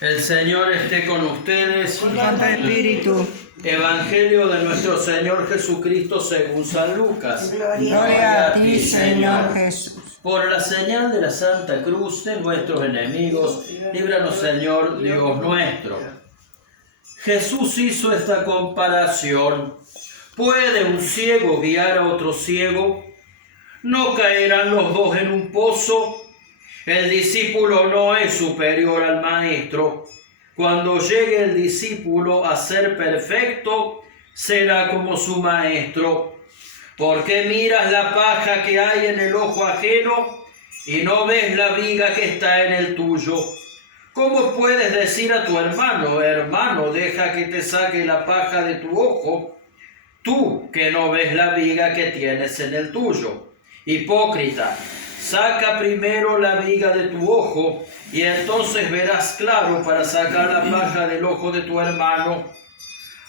El Señor esté con ustedes. Con tu espíritu. Evangelio de nuestro Señor Jesucristo según San Lucas. Gloria a ti, Señor Jesús. Por la señal de la Santa Cruz de nuestros enemigos, líbranos, Señor Dios nuestro. Jesús hizo esta comparación. ¿Puede un ciego guiar a otro ciego? ¿No caerán los dos en un pozo? El discípulo no es superior al maestro. Cuando llegue el discípulo a ser perfecto, será como su maestro. ¿Por qué miras la paja que hay en el ojo ajeno y no ves la viga que está en el tuyo? ¿Cómo puedes decir a tu hermano, hermano, deja que te saque la paja de tu ojo, tú que no ves la viga que tienes en el tuyo? Hipócrita, saca primero la viga de tu ojo y entonces verás claro para sacar la paja del ojo de tu hermano.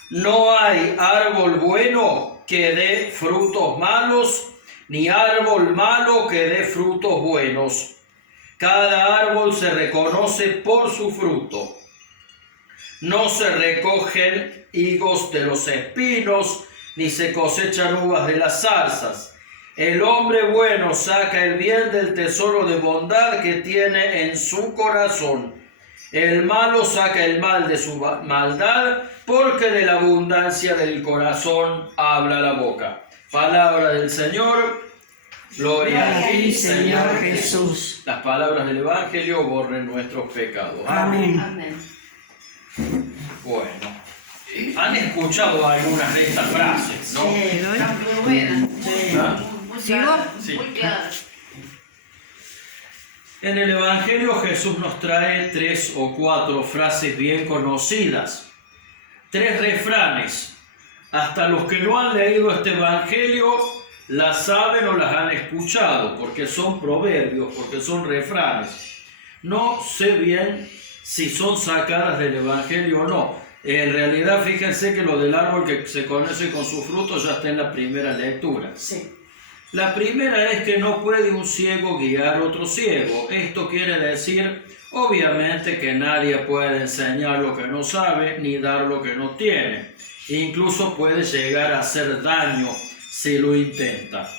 No hay árbol bueno que dé frutos malos, ni árbol malo que dé frutos buenos. Cada árbol se reconoce por su fruto. No se recogen higos de los espinos, ni se cosechan uvas de las zarzas. El hombre bueno saca el bien del tesoro de bondad que tiene en su corazón. El malo saca el mal de su maldad, porque de la abundancia del corazón habla la boca. Palabra del Señor. Gloria a ti, Señor Jesús. Las palabras del Evangelio borren nuestros pecados. Amén. Bueno, han escuchado algunas de estas frases, ¿no? ¿Sigo? Sí. Muy claro. En el Evangelio Jesús nos trae 3 o 4 frases bien conocidas, 3 refranes. Hasta los que no han leído este Evangelio las saben o las han escuchado, porque son proverbios, porque son refranes. No sé bien si son sacadas del Evangelio o no. En realidad, fíjense que lo del árbol que se conoce con su fruto ya está en la primera lectura. Sí. La primera es que no puede un ciego guiar a otro ciego. Esto quiere decir, obviamente, que nadie puede enseñar lo que no sabe ni dar lo que no tiene. Incluso puede llegar a hacer daño si lo intenta.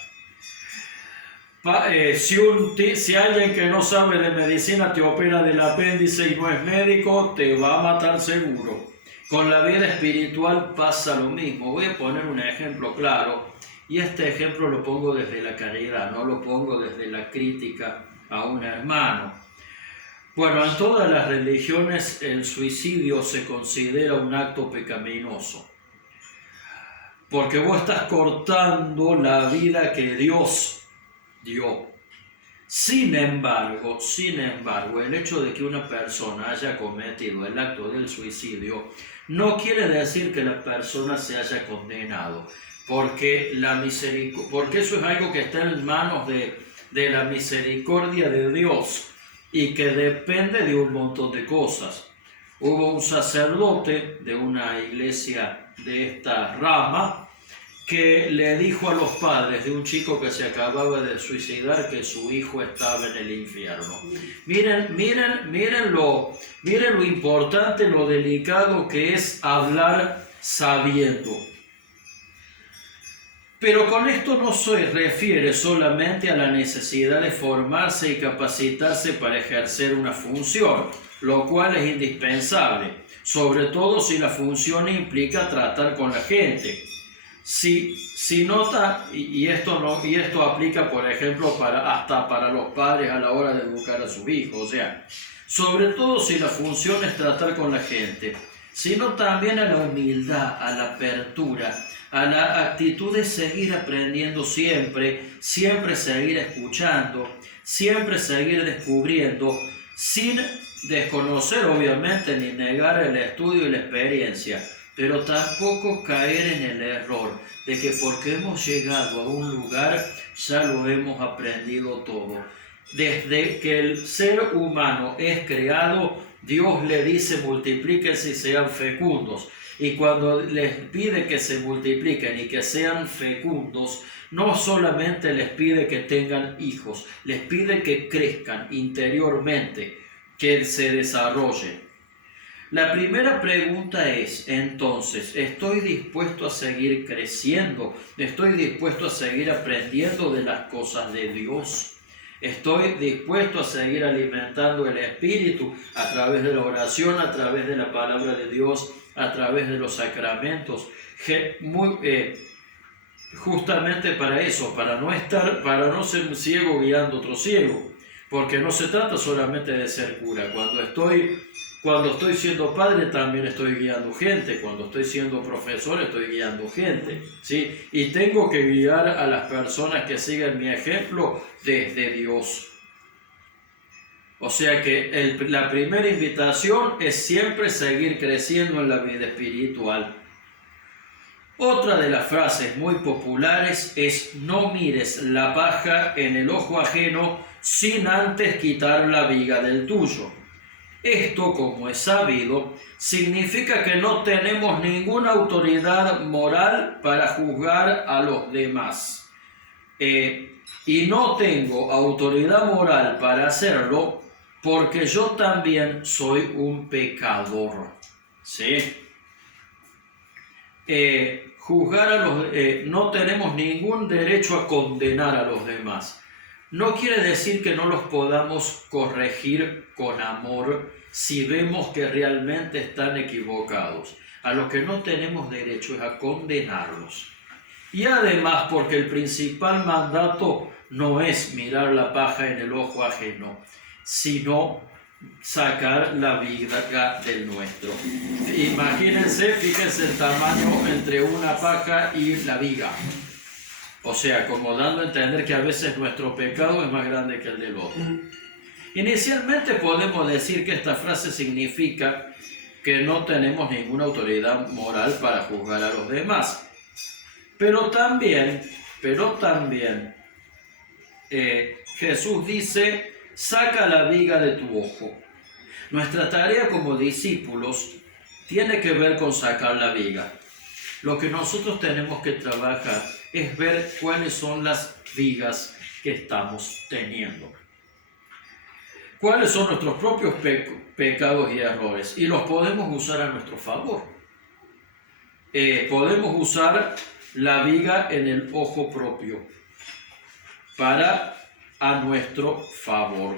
Si alguien que no sabe de medicina te opera del apéndice y no es médico, te va a matar seguro. Con la vida espiritual pasa lo mismo. Voy a poner un ejemplo claro. Y este ejemplo lo pongo desde la caridad, no lo pongo desde la crítica a un hermano. Bueno, en todas las religiones el suicidio se considera un acto pecaminoso, porque vos estás cortando la vida que Dios dio. Sin embargo, el hecho de que una persona haya cometido el acto del suicidio no quiere decir que la persona se haya condenado. Porque eso es algo que está en manos de la misericordia de Dios y que depende de un montón de cosas. Hubo un sacerdote de una iglesia de esta rama que le dijo a los padres de un chico que se acababa de suicidar que su hijo estaba en el infierno. Miren lo importante, lo delicado que es hablar sabiendo. Pero con esto no se refiere solamente a la necesidad de formarse y capacitarse para ejercer una función, lo cual es indispensable, sobre todo si la función implica tratar con la gente. Si nota, y esto aplica, por ejemplo, hasta para los padres a la hora de educar a sus hijos, o sea, sobre todo si la función es tratar con la gente, sino también a la humildad, a la apertura, a la actitud de seguir aprendiendo siempre seguir escuchando, siempre seguir descubriendo, sin desconocer obviamente ni negar el estudio y la experiencia, pero tampoco caer en el error de que porque hemos llegado a un lugar ya lo hemos aprendido todo. Desde que el ser humano es creado, Dios le dice multiplíquense y sean fecundos. Y cuando les pide que se multipliquen y que sean fecundos, no solamente les pide que tengan hijos, les pide que crezcan interiormente, que se desarrolle. La primera pregunta es, entonces, ¿estoy dispuesto a seguir creciendo? ¿Estoy dispuesto a seguir aprendiendo de las cosas de Dios? ¿Estoy dispuesto a seguir alimentando el espíritu a través de la oración, a través de la palabra de Dios, a través de los sacramentos? Justamente para eso, para no ser un ciego guiando otro ciego, porque no se trata solamente de ser cura. Cuando estoy siendo padre también estoy guiando gente, cuando estoy siendo profesor estoy guiando gente, ¿sí? Y tengo que guiar a las personas que sigan mi ejemplo desde Dios. O sea que la primera invitación es siempre seguir creciendo en la vida espiritual. Otra de las frases muy populares es: no mires la paja en el ojo ajeno sin antes quitar la viga del tuyo. Esto, como es sabido, significa que no tenemos ninguna autoridad moral para juzgar a los demás. Y no tengo autoridad moral para hacerlo porque yo también soy un pecador. ¿Sí? No tenemos ningún derecho a condenar a los demás. No quiere decir que no los podamos corregir con amor si vemos que realmente están equivocados. A lo que no tenemos derecho es a condenarlos. Y además, porque el principal mandato no es mirar la paja en el ojo ajeno, sino sacar la viga del nuestro. Fíjense el tamaño entre una paja y la viga. O sea, como dando a entender que a veces nuestro pecado es más grande que el del otro. Inicialmente podemos decir que esta frase significa que no tenemos ninguna autoridad moral para juzgar a los demás. Pero también Jesús dice: saca la viga de tu ojo. Nuestra tarea como discípulos tiene que ver con sacar la viga. Lo que nosotros tenemos que trabajar es ver cuáles son las vigas que estamos teniendo. Cuáles son nuestros propios pecados y errores. Y los podemos usar a nuestro favor. Podemos usar la viga en el ojo propio a nuestro favor.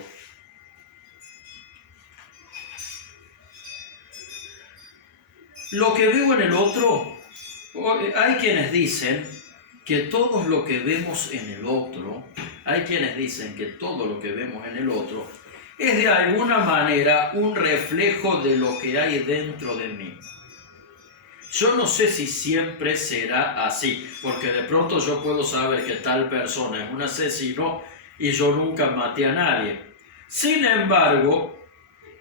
Lo que veo en el otro, hay quienes dicen que todo lo que vemos en el otro, es de alguna manera un reflejo de lo que hay dentro de mí. Yo no sé si siempre será así, porque de pronto yo puedo saber que tal persona es un asesino y yo nunca maté a nadie. Sin embargo,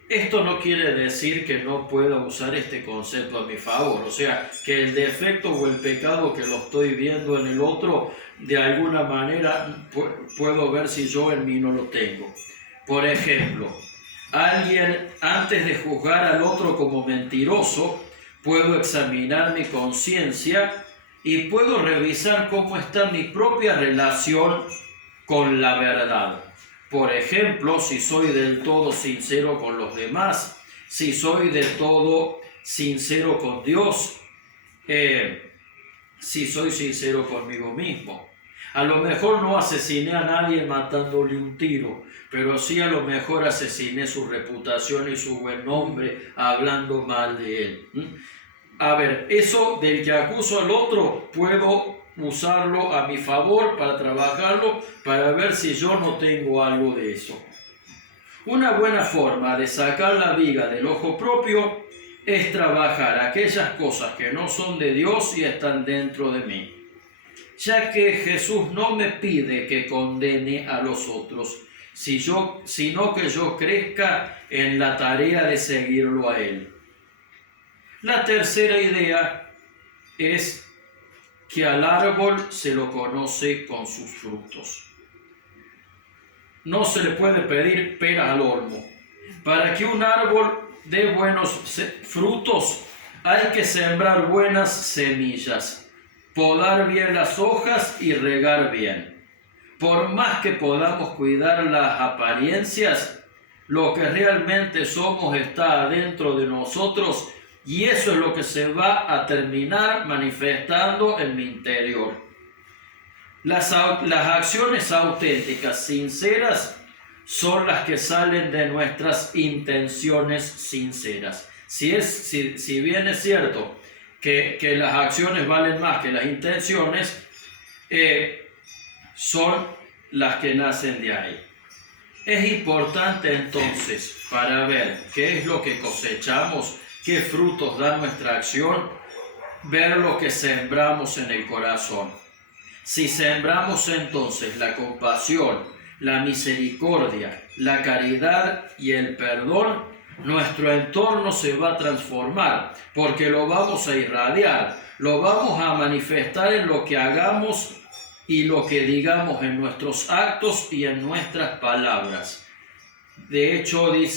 esto no quiere decir que no pueda usar este concepto a mi favor. O sea, que el defecto o el pecado que lo estoy viendo en el otro, de alguna manera puedo ver si yo en mí no lo tengo. Por ejemplo, antes de juzgar al otro como mentiroso, puedo examinar mi conciencia y puedo revisar cómo está mi propia relación con la verdad. Por ejemplo, si soy del todo sincero con los demás, si soy del todo sincero con Dios, si soy sincero conmigo mismo. A lo mejor no asesiné a nadie matándole un tiro, pero sí a lo mejor asesiné su reputación y su buen nombre hablando mal de él. A ver, eso del que acuso al otro, puedo usarlo a mi favor para trabajarlo, para ver si yo no tengo algo de eso. Una buena forma de sacar la viga del ojo propio es trabajar aquellas cosas que no son de Dios y están dentro de mí, ya que Jesús no me pide que condene a los otros, sino que yo crezca en la tarea de seguirlo a Él. La tercera idea es que al árbol se lo conoce con sus frutos. No se le puede pedir peras al olmo. Para que un árbol dé buenos frutos, hay que sembrar buenas semillas, podar bien las hojas y regar bien. Por más que podamos cuidar las apariencias, lo que realmente somos está adentro de nosotros y eso es lo que se va a terminar manifestando en mi interior. Las acciones auténticas, sinceras, son las que salen de nuestras intenciones sinceras. Si bien es cierto que las acciones valen más que las intenciones, son las que nacen de ahí. Es importante entonces, para ver qué es lo que cosechamos, qué frutos da nuestra acción, ver lo que sembramos en el corazón. Si sembramos entonces la compasión, la misericordia, la caridad y el perdón, nuestro entorno se va a transformar, porque lo vamos a irradiar, lo vamos a manifestar en lo que hagamos y lo que digamos en nuestros actos y en nuestras palabras. De hecho, el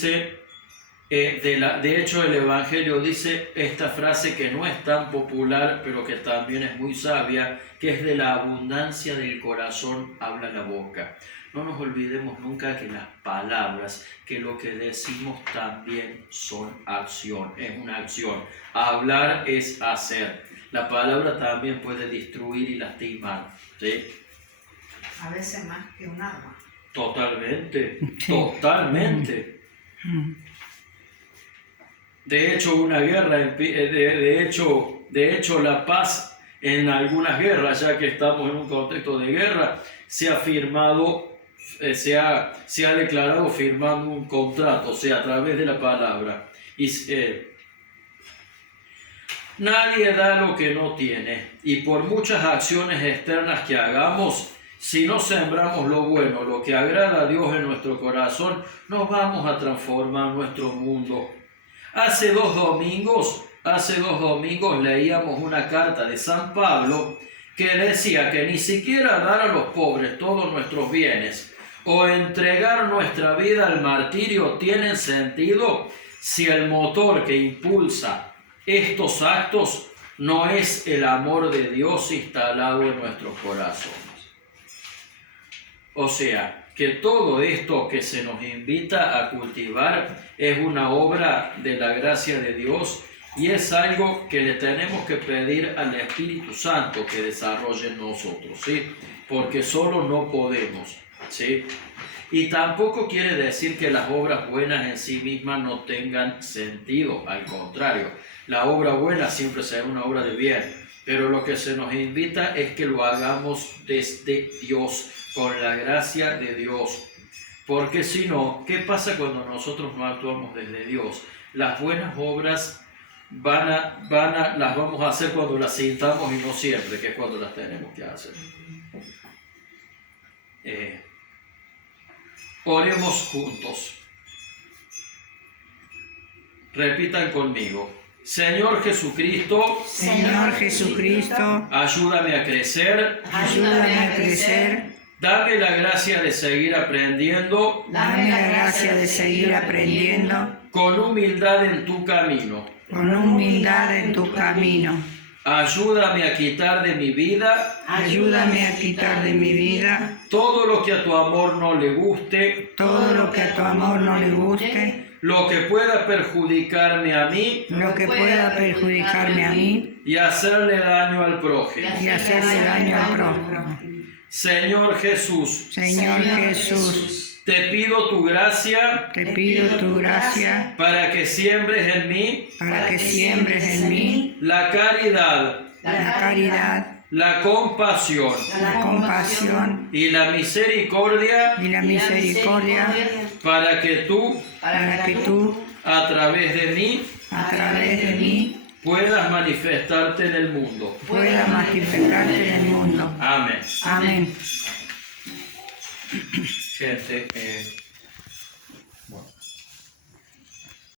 Evangelio dice esta frase que no es tan popular, pero que también es muy sabia, que es: de la abundancia del corazón habla la boca. No nos olvidemos nunca que las palabras, que lo que decimos también son acción, es una acción. Hablar es hacer. La palabra también puede destruir y lastimar, ¿sí? A veces más que un arma. Totalmente, totalmente. De hecho, una guerra, de hecho, la paz en algunas guerras, ya que estamos en un contexto de guerra, se ha firmado, se ha declarado firmando un contrato, o sea, a través de la palabra. Y nadie da lo que no tiene, y por muchas acciones externas que hagamos, si no sembramos lo bueno, lo que agrada a Dios en nuestro corazón, no vamos a transformar nuestro mundo. Hace dos domingos leíamos una carta de San Pablo que decía que ni siquiera dar a los pobres todos nuestros bienes o entregar nuestra vida al martirio tienen sentido si el motor que impulsa estos actos no es el amor de Dios instalado en nuestros corazones. O sea, que todo esto que se nos invita a cultivar es una obra de la gracia de Dios y es algo que le tenemos que pedir al Espíritu Santo que desarrolle en nosotros, ¿sí? Porque solo no podemos, ¿sí? Y tampoco quiere decir que las obras buenas en sí mismas no tengan sentido, al contrario, la obra buena siempre será una obra de bien, pero lo que se nos invita es que lo hagamos desde Dios, con la gracia de Dios. Porque si no, ¿qué pasa cuando nosotros no actuamos desde Dios? Las buenas obras las vamos a hacer cuando las sintamos y no siempre, que es cuando las tenemos que hacer. Oremos juntos. Repitan conmigo. Señor Jesucristo, ayúdame a crecer, dame la gracia de seguir aprendiendo, con humildad en tu camino. Ayúdame a quitar de mi vida, todo lo que a tu amor no le guste, lo que pueda perjudicarme a mí, y hacerle daño al prójimo. Señor Jesús, te pido tu gracia, para que siembres en mí, la caridad, la compasión y la misericordia, para que tú, a través de mí, puedas manifestarte en el mundo. Amén. Amén. Gente,